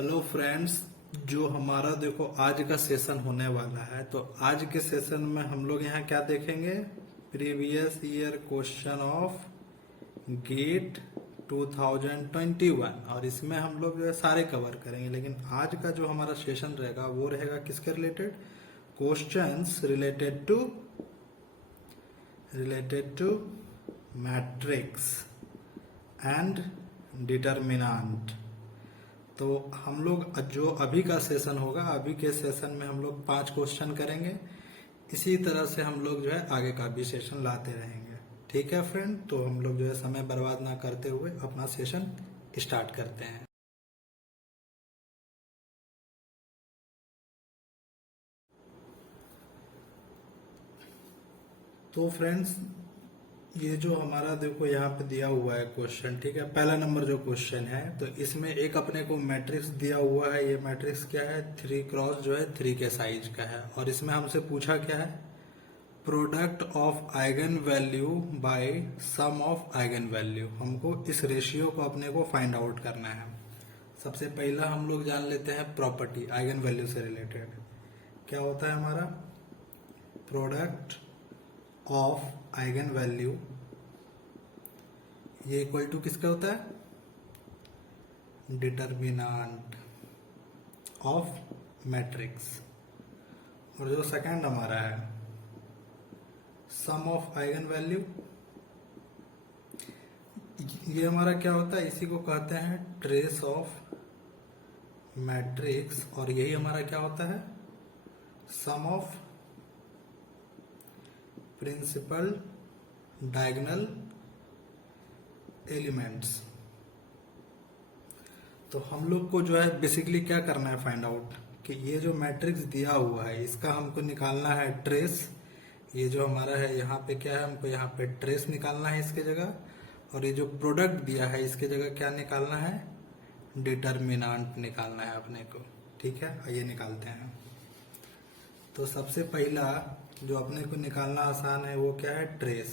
Hello friends. जो हमारा देखो आज का सेशन होने वाला है, तो आज के सेशन में हम लोग यहाँ क्या देखेंगे? Previous year question of GATE 2021, और इसमें हम लोग जो है सारे कवर करेंगे। लेकिन आज का जो हमारा सेशन रहेगा वो रहेगा किसके related? Questions related to matrix and determinant. तो हम लोग जो अभी का सेशन होगा, अभी के सेशन में हम लोग 5 क्वेश्चन करेंगे। इसी तरह से हम लोग जो है आगे का भी सेशन लाते रहेंगे। ठीक है फ्रेंड, तो हम लोग जो है समय बर्बाद ना करते हुए अपना सेशन स्टार्ट करते हैं। तो फ्रेंड्स, ये जो हमारा देखो यहाँ पे दिया हुआ है क्वेश्चन, ठीक है, पहला नंबर जो क्वेश्चन है, तो इसमें एक अपने को मैट्रिक्स दिया हुआ है। ये मैट्रिक्स क्या है? 3x जो है 3 के साइज का है। और इसमें हमसे पूछा क्या है? Product of eigen value by sum of eigen value. हमको इस रेशियो को अपने को फाइंड आउट करना है। सबसे पहला हम लोग जान लेते हैं प्रॉपर्टी आइगन वैल्यू से रिलेटेड। क्या होता है हमारा? प्रोडक्ट ऑफ आइगन वैल्यू ये इक्वल टू किसका होता है? Determinant of matrix. और जो सेकंड हमारा है सम ऑफ आइगन वैल्यू, ये हमारा क्या होता है? इसी को कहते हैं ट्रेस ऑफ मैट्रिक्स। और यही हमारा क्या होता है? सम ऑफ प्रिंसिपल डायगोनल एलिमेंट्स। तो हम लोग को जो है बेसिकली क्या करना है? फाइंड आउट कि ये जो मैट्रिक्स दिया हुआ है इसका हमको निकालना है ट्रेस। ये जो हमारा है यहाँ पे क्या है? हमको यहाँ पे ट्रेस निकालना है इसके जगह। और ये जो प्रोडक्ट दिया है इसके जगह क्या निकालना है? डिटर्मिनेंट निकालना है अपने को। ठीक है, आइए निकालते हैं। तो सबसे पहला जो अपने को निकालना आसान है वो क्या है? ट्रेस।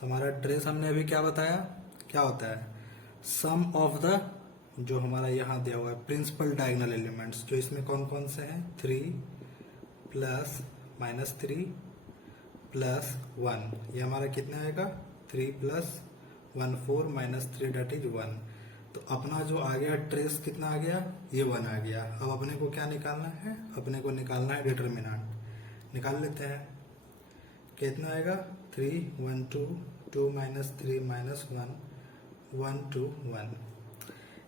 तो हमारा ट्रेस हमने अभी क्या बताया? क्या होता है? सम ऑफ द, जो हमारा यहाँ दिया हुआ है प्रिंसिपल डायगोनल एलिमेंट्स, जो इसमें कौन कौन से हैं? 3 प्लस -3 प्लस 1। ये हमारा कितना आएगा? 3 प्लस 1 4 -3 डेट इज 1। तो अपना जो आ गया ट्रेस कितना आ गया? ये 1 आ गया। अब अपने को क्या निकालना है? अपने को निकालना है डिटर्मिनेंट। निकाल लेते हैं। कितना आएगा? 3 1 2 2 -3 -1 1 2 1।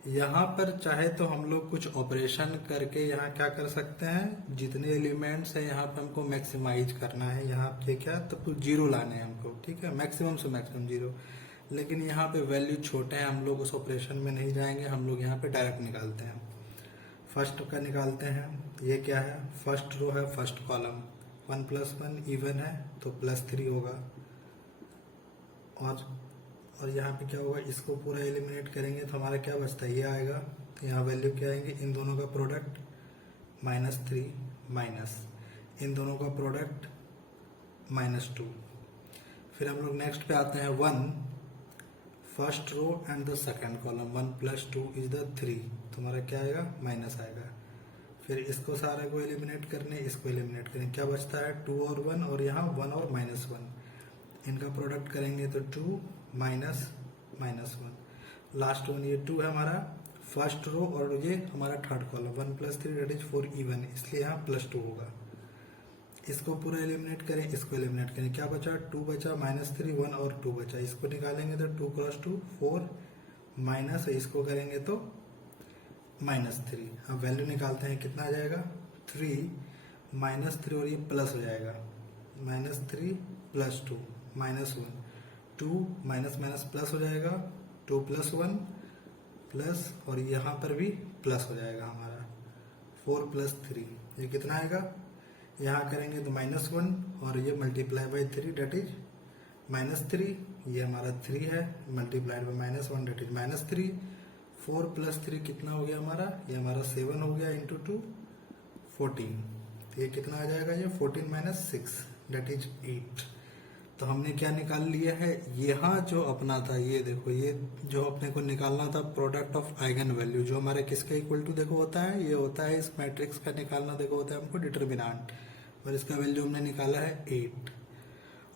यहाँ पर चाहे तो हम लोग कुछ ऑपरेशन करके यहाँ क्या कर सकते हैं? जितने एलिमेंट्स हैं यहाँ पे हमको मैक्सिमाइज करना है। यहाँ पे क्या? तो कुछ जीरो लाने हैं हमको। ठीक है, मैक्सिमम से मैक्सिमम जीरो। लेकिन यहाँ पे वैल्यू छोटे हैं, हम लोग उस ऑपरेशन में नहीं जाएंगे। हम लोग यहाँ पे डायरेक्ट निकालते हैं। फर्स्ट का निकालते हैं। ये क्या है? फर्स्ट रो है, फर्स्ट कॉलम। 1 + 1 इवन है तो +3 होगा। और यहाँ पे क्या होगा? इसको पूरा एलिमिनेट करेंगे तो हमारा क्या बचता है? ये आएगा। यहाँ वैल्यू क्या आएंगे? इन दोनों का प्रोडक्ट -3 माइनस इन दोनों का प्रोडक्ट -2। फिर हम लोग नेक्स्ट पे आते हैं 1 first row and the second column. 1 + 2 is the 3। तो हमारा क्या आएगा? माइनस आएगा। फिर इसको सारे को एलिमिनेट करने, इसको एलिमिनेट करें, क्या बचता है? 2 और 1, और यहाँ 1 और -1। इनका प्रोडक्ट करेंगे तो 2 माइनस -1। लास्ट वन ये 2 है हमारा फर्स्ट रो, और ये हमारा third column. 1 + 3 that is 4 even, इसलिए यहाँ +2 होगा। इसको पूरा एलिमिनेट करें, इसको एलिमिनेट करें, क्या बचा? 2 बचा, -3 1 और 2 बचा। इसको निकालेंगे तो 2 × 2 4 माइनस, इसको करेंगे तो -3। अब वैल्यू निकालते हैं, कितना आ जाएगा? 3 -3 और ये प्लस हो जाएगा। -3 + 2 -1 2 माइनस माइनस प्लस हो जाएगा। 2 + 1 प्लस, और यहाँ पर भी प्लस हो जाएगा हमारा। 4 + 3 ये कितना आएगा? यहाँ करेंगे तो -1, और ये मल्टीप्लाई बाई 3 डेट इज -3। ये हमारा 3 है, मल्टीप्लाइड बाई -1 डेट इज -3। 4 + 3 कितना हो गया हमारा? ये हमारा 7 हो गया, इंटू 2 14। तो ये कितना आ जाएगा? ये 14 - 6 डेट इज 8। तो हमने क्या निकाल लिया है, यहाँ जो अपना था, ये देखो, ये जो अपने को निकालना था प्रोडक्ट ऑफ आइगन वैल्यू, जो हमारे किसके इक्वल टू देखो होता है, ये होता है इस मैट्रिक्स का निकालना, देखो होता है हमको डिटर्मिनेंट, और इसका वैल्यू हमने निकाला है 8।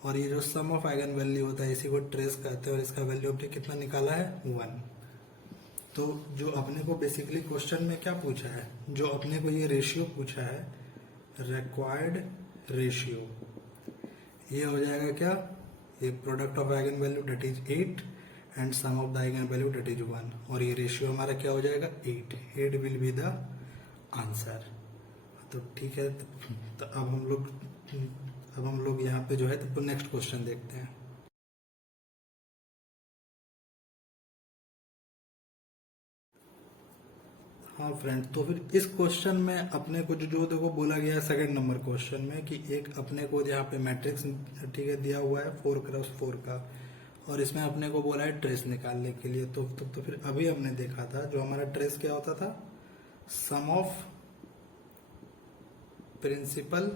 और ये जो सम ऑफ आइगन वैल्यू होता है इसी को ट्रेस कहते हैं, और इसका वैल्यू हमने कितना निकाला है 1। तो जो अपने को बेसिकली क्वेश्चन में क्या पूछा है, जो अपने को ये रेशियो पूछा है, रिक्वायर्ड रेशियो, ये हो जाएगा क्या, ये product of eigen value that is 8 and sum of the eigen value that is 1, और ये रेशियो हमारा क्या हो जाएगा 8 विल बी द आंसर। तो ठीक है, तो अब हम लोग यहाँ पे जो है तो नेक्स्ट क्वेश्चन देखते हैं। हाँ फ्रेंड, तो फिर इस क्वेश्चन में अपने को जो देखो बोला गया है सेकंड नंबर क्वेश्चन में कि एक अपने को यहाँ पे मैट्रिक्स ठीक है दिया हुआ है 4x4 का, और इसमें अपने को बोला है ट्रेस निकालने के लिए। तो फिर अभी हमने देखा था जो हमारा ट्रेस क्या होता था, सम ऑफ प्रिंसिपल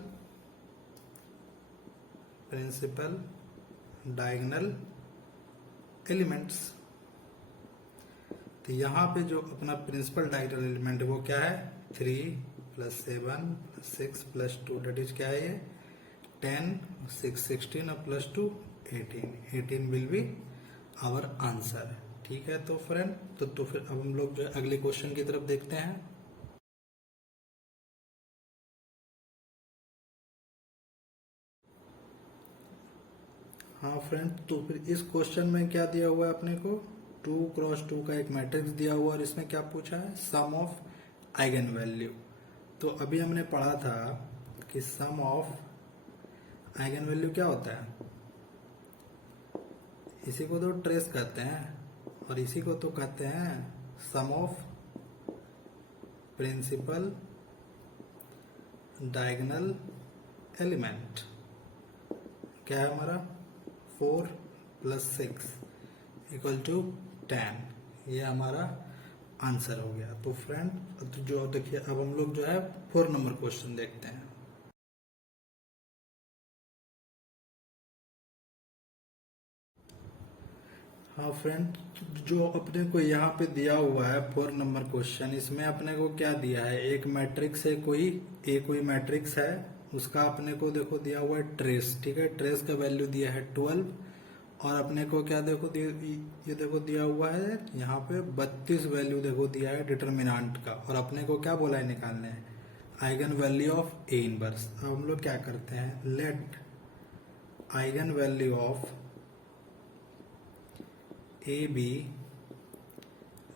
डायगोनल एलिमेंट्स। तो यहाँ पे जो अपना प्रिंसिपल डायगोनल एलिमेंट है वो क्या है, 3 + 7 + 6 + 2, डेट इज क्या है ये 10, 6 16 और +2 18 विल बी आवर आंसर। ठीक है, तो फ्रेंड तो फिर अब हम लोग जो अगले क्वेश्चन की तरफ देखते हैं। हाँ फ्रेंड, तो फिर इस क्वेश्चन में क्या दिया हुआ है अपने को, 2x2 का एक मैट्रिक्स दिया हुआ और इसमें क्या पूछा है, सम ऑफ आइगन वैल्यू। तो अभी हमने पढ़ा था कि सम ऑफ आइगन वैल्यू क्या होता है, इसी को तो ट्रेस कहते हैं और इसी को तो कहते हैं सम ऑफ प्रिंसिपल डायगोनल एलिमेंट। क्या है हमारा 4 + 6 = 10, ये हमारा आंसर हो गया। तो फ्रेंड तो जो देखिए अब हम लोग जो है 4 नंबर क्वेश्चन देखते हैं। हाँ फ्रेंड, जो अपने को यहाँ पे दिया हुआ है 4 नंबर क्वेश्चन, इसमें अपने को क्या दिया है, एक मैट्रिक्स है, कोई मैट्रिक्स है, उसका अपने को देखो दिया हुआ है ट्रेस। ठीक है, ट्रेस का वैल्यू दिया है 12, और अपने को क्या देखो ये देखो दिया हुआ है यहाँ पे 32 वैल्यू देखो दिया है डिटर्मिनेंट का, और अपने को क्या बोला है निकालने है, eigen value of A inverse. अब हम लोग क्या करते हैं, let eigen value of A B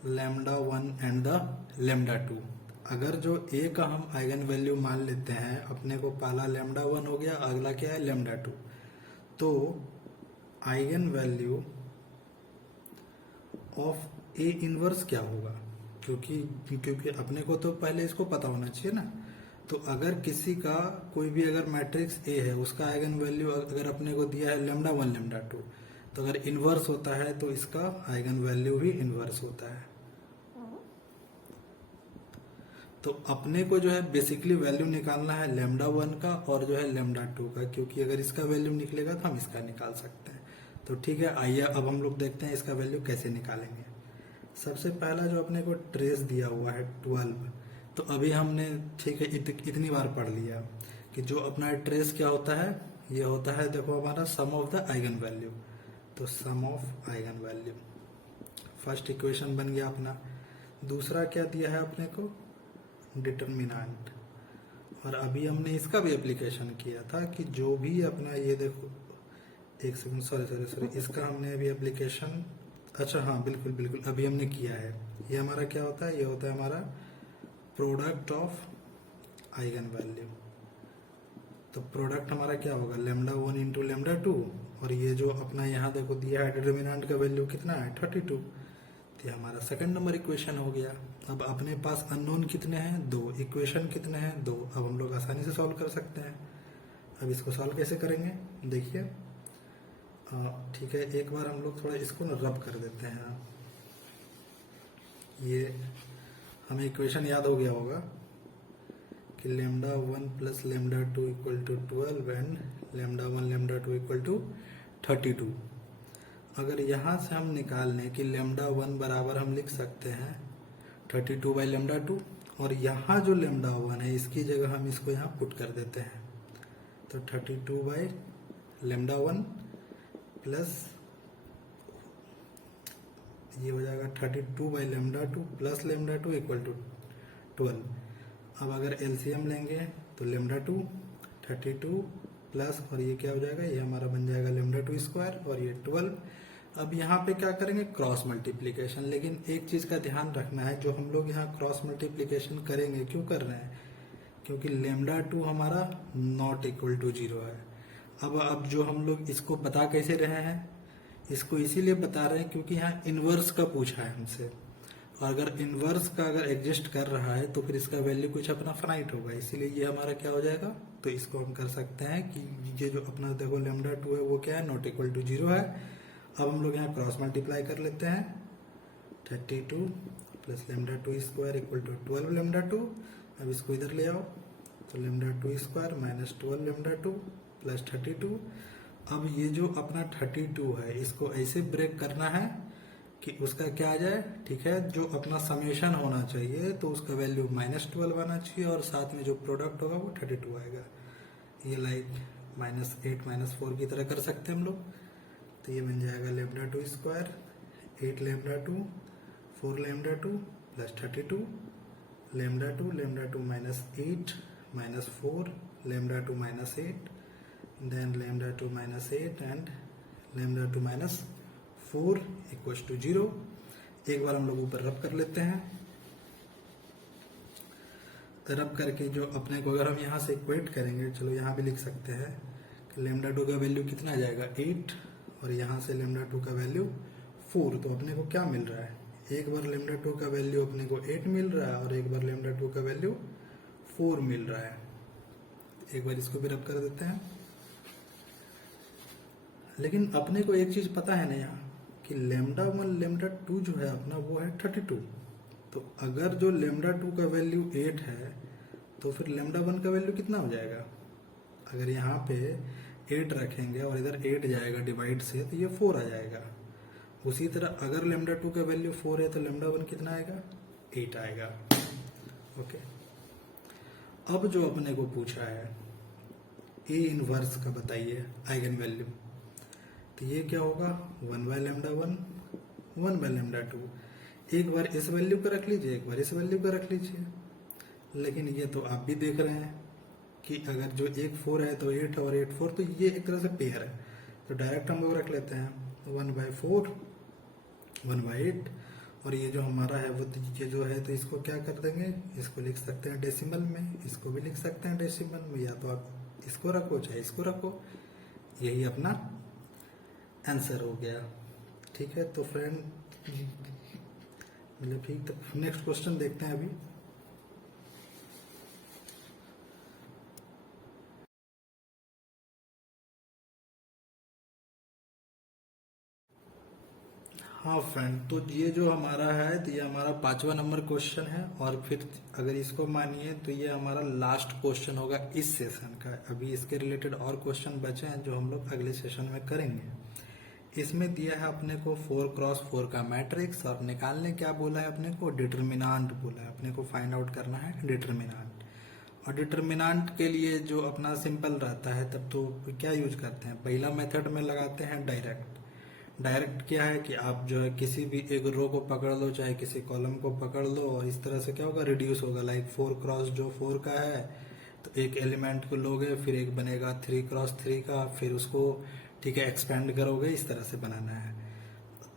λ1 and the λ2। अगर जो ए का हम आइगन वैल्यू मान लेते हैं, अपने को पहला λ1 हो गया, अगला क्या है λ2, तो eigen value of A inverse क्या होगा, क्योंकि अपने को तो पहले इसको पता होना चाहिए ना। तो अगर किसी का कोई भी अगर मैट्रिक्स ए है, उसका आइगन वैल्यू अगर अपने को दिया है λ1 λ2, तो अगर इनवर्स होता है तो इसका आइगन वैल्यू भी इनवर्स होता है। तो अपने को जो है बेसिकली वैल्यू निकालना है λ1 का और जो है λ2 का, क्योंकि अगर इसका वैल्यू निकलेगा तो हम इसका निकाल सकते हैं। तो ठीक है, आइए अब हम लोग देखते हैं इसका वैल्यू कैसे निकालेंगे। सबसे पहला जो अपने को ट्रेस दिया हुआ है 12, तो अभी हमने ठीक है इतनी बार पढ़ लिया कि जो अपना ट्रेस क्या होता है, ये होता है देखो हमारा sum of the eigen value. तो sum of eigen value first equation बन गया अपना। दूसरा क्या दिया है अपने को, डिटर्मिनेंट, और अभी हमने इसका भी एप्लीकेशन किया था कि जो भी अपना ये देखो, एक सेकंड, सॉरी, इसका हमने अभी एप्लीकेशन, अच्छा हाँ बिल्कुल अभी हमने किया है। ये हमारा क्या होता है, ये होता है हमारा प्रोडक्ट ऑफ आइगन वैल्यू। तो प्रोडक्ट हमारा क्या होगा, λ1 इंटू λ2, और ये जो अपना यहाँ देखो दिया है डिटर्मिनेंट का वैल्यू कितना है 32, तो ये हमारा सेकंड नंबर इक्वेशन हो गया। अब अपने पास अननोन कितने हैं, 2, इक्वेशन कितने हैं, 2। अब हम लोग आसानी से सॉल्व कर सकते हैं। अब इसको सॉल्व कैसे करेंगे, देखिए ठीक है, एक बार हम लोग थोड़ा इसको ना रब कर देते हैं। ये हमें इक्वेशन याद हो गया होगा कि λ1 + λ2 = 12 एंड λ1 λ2 = 32। अगर यहाँ से हम निकाल लें कि लेमडा 1 बराबर हम लिख सकते हैं 32 बाई लेमडा 2, और यहाँ जो लेमडा 1 है इसकी जगह हम इसको यहाँ पुट कर देते हैं, तो 32 बाई लेमडा 1 प्लस ये हो जाएगा 32 by lambda 2 plus lambda 2 equal to 12। अब अगर एलसीएम लेंगे तो लेमडा 2 32 प्लस, और ये क्या हो जाएगा, ये हमारा बन जाएगा लेमडा 2 स्क्वायर और ये 12। अब यहाँ पे क्या करेंगे, क्रॉस मल्टीप्लीकेशन। लेकिन एक चीज का ध्यान रखना है, जो हम लोग यहाँ क्रॉस मल्टीप्लीकेशन करेंगे, क्यों कर रहे हैं, क्योंकि लेमडा 2 हमारा नॉट इक्वल टू 0 है। अब जो हम लोग इसको बता कैसे रहे हैं, इसको इसीलिए बता रहे हैं क्योंकि यहाँ इनवर्स का पूछा है हमसे, और अगर इनवर्स का अगर एग्जिस्ट कर रहा है तो फिर इसका वैल्यू कुछ अपना फाइनाइट होगा, इसीलिए ये हमारा क्या हो जाएगा। तो इसको हम कर सकते हैं कि ये जो अपना देखो लेमडा 2 है वो क्या है, नॉट इक्वल टू 0 है। अब हम लोग यहाँ क्रॉस मल्टीप्लाई कर लेते हैं, 32 plus lambda 2 square equal to 12 lambda 2। अब इसको इधर ले आओ, तो lambda 2 square minus 12 lambda 2 plus 32। अब ये जो अपना 32 है इसको ऐसे ब्रेक करना है कि उसका क्या आ जाए, ठीक है, जो अपना समेशन होना चाहिए तो उसका वैल्यू -12 आना चाहिए, और साथ में जो प्रोडक्ट होगा वो 32 आएगा। ये लाइक -8 -4 की तरह कर सकते हैं हम लोग। तो ये बन जाएगा lambda 2 square 8 lambda 2 4 lambda 2 plus 32 lambda 2 -8 -4 lambda 2 -8 then lambda 2 -8 and lambda 2 -4 equals to 0। एक बार हम लोग ऊपर रब कर लेते हैं, तो रब करके जो अपने को अगर हम यहाँ से इक्वेट करेंगे, चलो यहाँ भी लिख सकते हैं कि लेमडा 2 का वैल्यू कितना आ जाएगा 8, और यहाँ से लेमडा 2 का वैल्यू 4। तो अपने को क्या मिल रहा है, एक बार लेमडा 2 का वैल्यू अपने को 8 मिल रहा है और एक बार लेमडा 2 का वैल्यू 4 मिल रहा है। एक बार इसको भी रब कर देते हैं। लेकिन अपने को एक चीज पता है ना यहाँ कि लेमडा 1 लेमडा 2 जो है अपना वो है 32। तो अगर जो लेमडा 2 का वैल्यू 8 है तो फिर लेमडा 1 का वैल्यू कितना हो जाएगा, अगर यहाँ पे 8 रखेंगे और इधर 8 जाएगा डिवाइड से तो ये 4 आ जाएगा। उसी तरह अगर लेमडा 2 का वैल्यू 4 है तो लेमडा 1 कितना आएगा, 8 आएगा। ओके, अब जो अपने को पूछा है ए इनवर्स का बताइए आइगन वैल्यू, तो ये क्या होगा 1 बाय लेमडा 1 1 बाय लेमडा 2। एक बार इस वैल्यू को रख लीजिए, एक बार इस वैल्यू को रख लीजिए। लेकिन ये तो आप भी देख रहे हैं कि अगर जो एक 4 है तो 8 और 8 4, तो ये एक तरह से पेयर है। तो डायरेक्ट हम लोग रख लेते हैं 1 बाय 4 1 बाय 8, और ये जो हमारा है वो ये जो है तो इसको क्या कर देंगे, इसको लिख सकते हैं डेसिमल में, इसको भी लिख सकते हैं डेसिमल में, या तो आप इसको रखो चाहे इसको रखो, यही अपना आंसर हो गया। ठीक है, तो फ्रेंड मतलब ठीक, तो नेक्स्ट क्वेश्चन देखते हैं अभी। हाँ फ्रेंड, तो ये जो हमारा है तो ये हमारा 5वां नंबर क्वेश्चन है, और फिर अगर इसको मानिए तो ये हमारा लास्ट क्वेश्चन होगा इस सेशन का। अभी इसके रिलेटेड और क्वेश्चन बचे हैं जो हम लोग अगले सेशन में करेंगे। इसमें दिया है अपने को 4x4 का मैट्रिक्स, और निकालने क्या बोला है अपने को, डिटर्मिनांट बोला है। अपने को फाइंड आउट करना है डिटर्मिनांट, और डिटर्मिनांट के लिए जो अपना सिंपल रहता है तब तो क्या यूज करते हैं, पहला मेथड में लगाते हैं डायरेक्ट। डायरेक्ट क्या है कि आप जो है किसी भी एक रो को पकड़ लो चाहे किसी कॉलम को पकड़ लो, और इस तरह से क्या होगा, रिड्यूस होगा। लाइक 4x जो 4 का है तो एक एलिमेंट को लोगे, फिर एक बनेगा 3x3 का, फिर उसको ठीक है एक्सपेंड करोगे, इस तरह से बनाना है।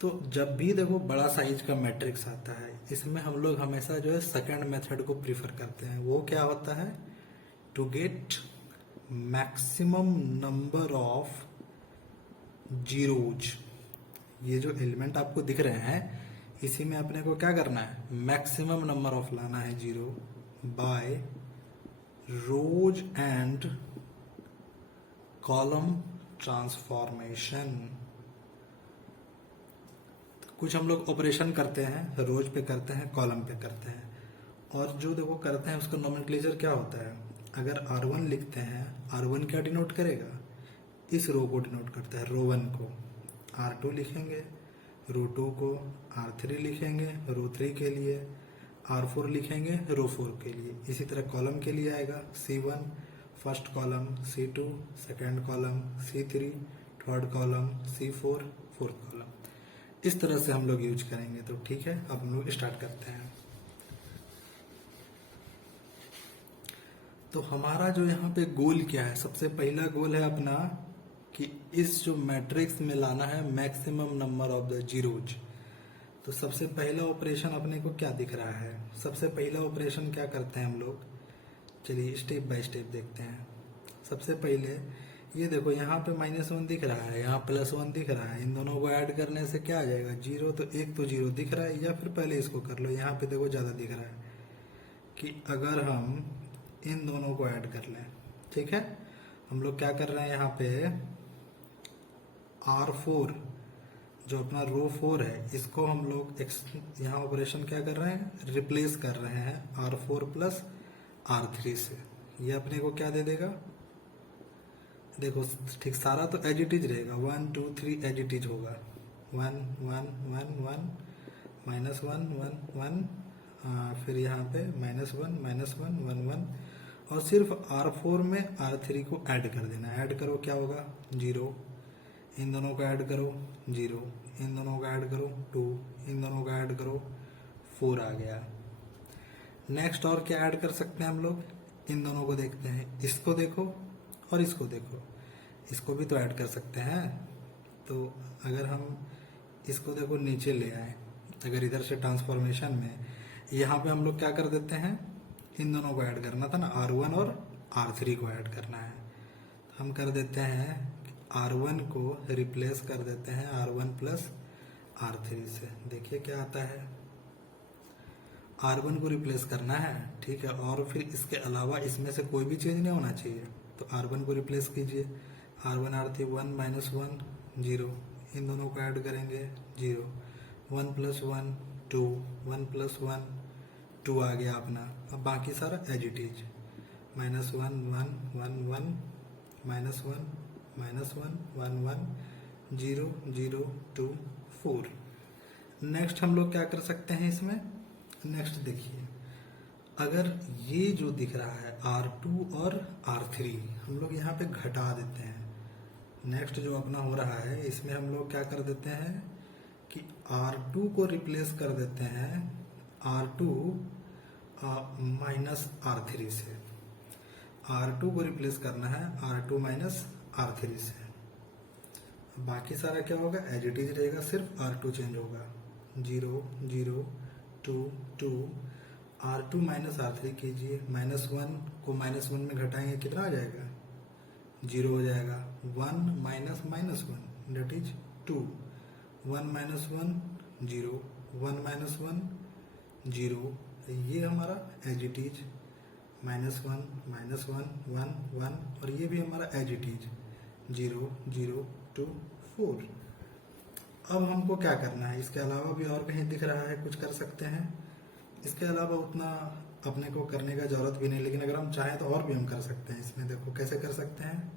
तो जब भी देखो बड़ा साइज का मैट्रिक्स आता है, इसमें हम लोग हमेशा जो है सेकंड मेथड को प्रीफर करते हैं। वो क्या होता है, to get maximum number of zeros. ये जो एलिमेंट आपको दिख रहे हैं इसी में अपने को क्या करना है, मैक्सिमम नंबर ऑफ लाना है zero by rows and column transformation. कुछ हम लोग ऑपरेशन करते हैं, रोज पे करते हैं, कॉलम पे करते हैं, और जो देखो करते हैं उसका नोमेनक्लेचर क्या होता है। अगर R1 लिखते हैं, R1 क्या डिनोट करेगा, इस रो को डिनोट करता है, रो 1 को R2 लिखेंगे, रो 2 को R3 लिखेंगे, रो 3 के लिए R4 लिखेंगे, रो 4 के लिए। इसी तरह कॉलम के लिए आएगा C1 first column, C2 second column, C3 third column, C4 fourth column. इस तरह से हम लोग यूज करेंगे। तो ठीक है, अब हम लोग स्टार्ट करते हैं। तो हमारा जो यहाँ पे गोल क्या है, सबसे पहला गोल है अपना कि इस जो मैट्रिक्स में लाना है maximum number of the zeros. तो सबसे पहला ऑपरेशन अपने को क्या दिख रहा है, सबसे पहला ऑपरेशन क्या करते हैं हम लोग, चलिए स्टेप बाय स्टेप देखते हैं। सबसे पहले ये देखो यहाँ पे -1 दिख रहा है, यहाँ +1 दिख रहा है, इन दोनों को ऐड करने से क्या आ जाएगा 0। तो एक तो 0 दिख रहा है, या फिर पहले इसको कर लो, यहाँ पे देखो ज़्यादा दिख रहा है कि अगर हम इन दोनों को ऐड कर लें, ठीक है। हम लोग क्या कर रहे हैं यहाँ पे R4 जो अपना रो 4 है, इसको हम लोग यहाँ ऑपरेशन क्या कर रहे हैं, रिप्लेस कर रहे हैं R4 प्लस R3 से। ये अपने को क्या दे देगा, देखो ठीक सारा तो एज इट इज रहेगा, 1 2 3 एज इट इज होगा, 1 1 1 1 -1 1 1, फिर यहाँ पे -1 -1 1 1, और सिर्फ R4 में R3 को ऐड कर देना। ऐड करो क्या होगा 0, इन दोनों को ऐड करो 0, इन दोनों को ऐड करो 2, इन दोनों को ऐड करो 4 आ गया। नेक्स्ट और क्या ऐड कर सकते हैं हम लोग, इन दोनों को देखते हैं, इसको देखो और इसको देखो, इसको भी तो ऐड कर सकते हैं। तो अगर हम इसको देखो नीचे ले आए, अगर इधर से ट्रांसफॉर्मेशन में यहाँ पे हम लोग क्या कर देते हैं, इन दोनों को ऐड करना था ना, R1 और R3 को ऐड करना है। हम कर देते हैं R1 को रिप्लेस कर देते हैं R1 प्लस R3 से। देखिए क्या आता है, R1 को रिप्लेस करना है, ठीक है। और फिर इसके अलावा इसमें से कोई भी चेंज नहीं होना चाहिए, तो R1 को रिप्लेस कीजिए, R1 R3 1 -1 0, इन दोनों को ऐड करेंगे 0, 1 + 1 2, 1 + 1 2 आ गया अपना। अब बाकी सारा एज इट इज, -1 1 1 1 -1 -1 1 1 0 0 2 4। नेक्स्ट हम लोग क्या कर सकते हैं इसमें, नेक्स्ट देखिए, अगर ये जो दिख रहा है R2 और R3 हम लोग यहाँ पे घटा देते हैं। नेक्स्ट जो अपना हो रहा है इसमें हम लोग क्या कर देते हैं कि R2 को रिप्लेस कर देते हैं R2 माइनस R3 से। R2 को रिप्लेस करना है R2 माइनस R3 से। बाकी सारा क्या होगा, एज इट इज रहेगा, सिर्फ R2 चेंज होगा, 0 0 2 2, R2 माइनस R3 कीजिए, -1 को -1 में घटाएंगे कितना आ जाएगा 0 हो जाएगा, 1 माइनस -1 डेट इज 2, 1 - 1 0, 1 - 1 0, ये हमारा एज इट इज, -1 -1 1 1, और ये भी हमारा एज इट इज 0 0 2 4। अब हमको क्या करना है, इसके अलावा भी और कहीं दिख रहा है कुछ कर सकते हैं, इसके अलावा उतना अपने को करने का जरूरत भी नहीं, लेकिन अगर हम चाहें तो और भी हम कर सकते हैं। इसमें देखो कैसे कर सकते हैं,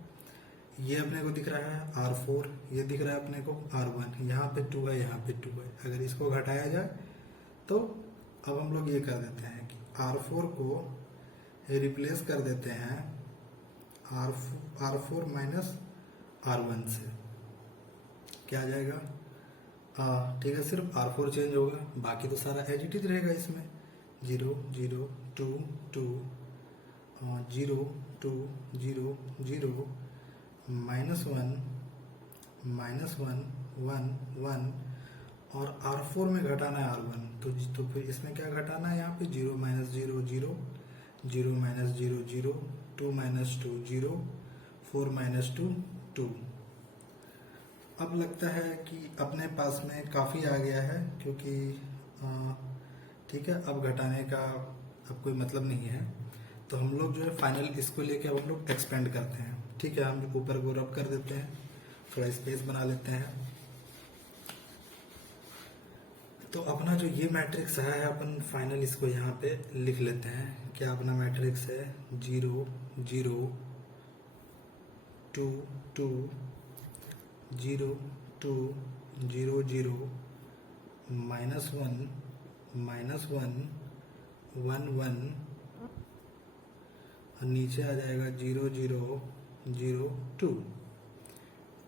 ये अपने को दिख रहा है R4, ये दिख रहा है अपने को R1, यहाँ पे 2 है, यहाँ पे 2 है। अगर इसको घटाया जाए तो अब हम लोग ये कर देते हैं कि R4 को रिप्लेस कर देते हैं R4 माइनस R1 से। क्या आ जाएगा, ठीक है, सिर्फ R4 चेंज होगा, बाकी तो सारा एज इट इज रहेगा इसमें, 0 0 2 2 0 2 0 0, -1 -1 1 1, और R4 में घटाना है R1, तो फिर इसमें क्या घटाना है, यहाँ पे 0 - 0 0, 0 - 0 0, 2 - 2 0, 4 - 2 2। अब लगता है कि अपने पास में काफ़ी आ गया है, क्योंकि ठीक है, अब घटाने का अब कोई मतलब नहीं है। तो हम लोग जो है फाइनल इसको लेके अब हम लोग एक्सपेंड करते हैं, ठीक है। हम ऊपर को रब कर देते हैं, थोड़ा स्पेस बना लेते हैं। तो अपना जो ये मैट्रिक्स है अपन फाइनल इसको यहाँ पे लिख लेते हैं। क्या अपना मैट्रिक्स है, 0 0 2 2 0 2 0 0 -1 -1 1 1 और नीचे आ जाएगा 0 0 0 2।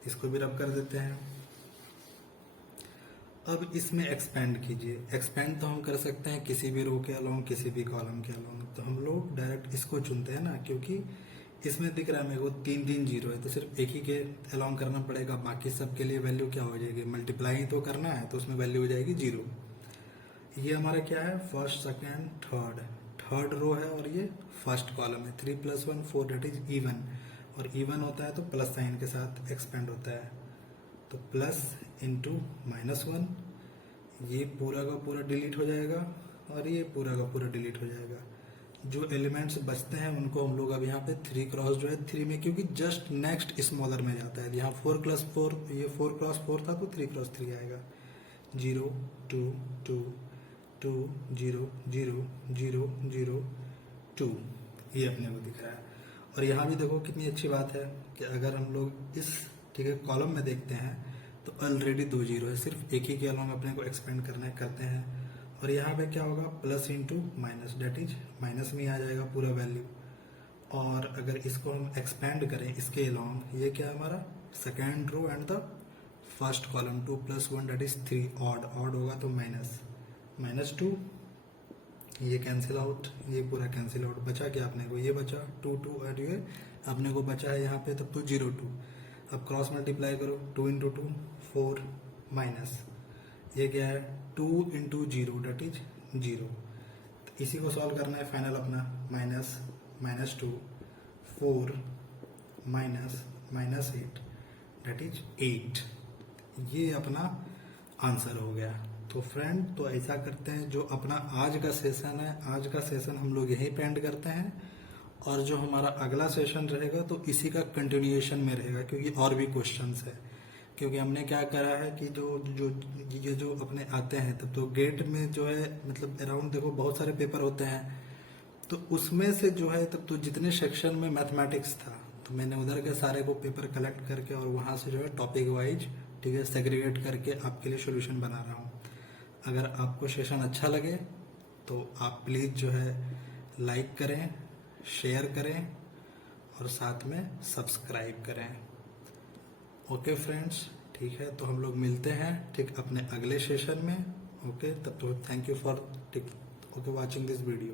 इसको भी रब कर देते हैं। अब इसमें एक्सपेंड कीजिए। एक्सपेंड तो हम कर सकते हैं किसी भी रो के अलोंग, किसी भी कॉलम के अलोंग। तो हम लोग डायरेक्ट इसको चुनते हैं ना, क्योंकि इसमें दिख रहा है मेरे को 3 3 जीरो है, तो सिर्फ एक ही के अलोंग करना पड़ेगा। बाकी सब के लिए वैल्यू क्या हो जाएगी, मल्टीप्लाई तो करना है, तो उसमें वैल्यू हो जाएगी 0। ये हमारा क्या है, फर्स्ट सेकेंड थर्ड रो है, और ये फर्स्ट कॉलम है। 3 + 1 4, दैट इज इवन। और इवन होता है तो प्लस साइन के साथ एक्सपेंड होता है। तो प्लस इंटू -1, ये पूरा का पूरा डिलीट हो जाएगा और ये पूरा का पूरा डिलीट हो जाएगा। जो एलिमेंट्स बचते हैं उनको हम लोग अब यहाँ पे 3 क्रॉस जो है 3 में, क्योंकि जस्ट नेक्स्ट स्मॉलर में जाता है। यहाँ 4 + 4, ये 4 × 4 था तो 3 × 3 आएगा। 0 2 2 2 0 0 0 0 2, ये अपने को दिख रहा है। और यहाँ भी देखो कितनी अच्छी बात है कि अगर हम लोग इस ठीक है कॉलम में देखते हैं तो ऑलरेडी 2 जीरो है, सिर्फ एक ही के अलावा अपने को एक्सपेंड करना है, करते हैं। और यहाँ पे क्या होगा, plus into minus, that is minus में आ जाएगा पूरा वैल्यू। और अगर इसको हम एक्सपेंड करें इसके अलोंग, ये क्या है हमारा second row and the first column. 2 + 1 that is 3, odd होगा तो -2, ये कैंसिल आउट, ये पूरा कैंसिल आउट। बचा क्या अपने को, ये बचा 2 2, और ये अपने को बचा है यहाँ पे तब तो 0 2। अब क्रॉस मल्टीप्लाई करो, 2 × 2 4 माइनस, ये क्या है 2 × 0 डेट इज 0। तो इसी को सॉल्व करना है फाइनल अपना, -2 4 -8 डेट इज 8। ये अपना आंसर हो गया। तो फ्रेंड, तो ऐसा करते हैं, जो अपना आज का सेशन है, आज का सेशन हम लोग यहीं पे एंड करते हैं। और जो हमारा अगला सेशन रहेगा तो इसी का कंटिन्यूएशन में रहेगा, क्योंकि और भी क्वेश्चंस है। क्योंकि हमने क्या करा है कि जो अपने आते हैं तब तो गेट में जो है मतलब अराउंड देखो बहुत सारे पेपर होते हैं, तो उसमें से जो है तब तो जितने सेक्शन में मैथमेटिक्स था तो मैंने उधर के सारे को पेपर कलेक्ट करके और वहाँ से जो है टॉपिक वाइज ठीक है सेग्रीगेट करके आपके लिए सोल्यूशन बना रहा हूँ। अगर आपको सेशन अच्छा लगे तो आप प्लीज़ जो है लाइक करें, शेयर करें और साथ में सब्सक्राइब करें। ओके फ्रेंड्स, ठीक है, तो हम लोग मिलते हैं ठीक अपने अगले सेशन में। ओके, तब तो thank you for watching this video.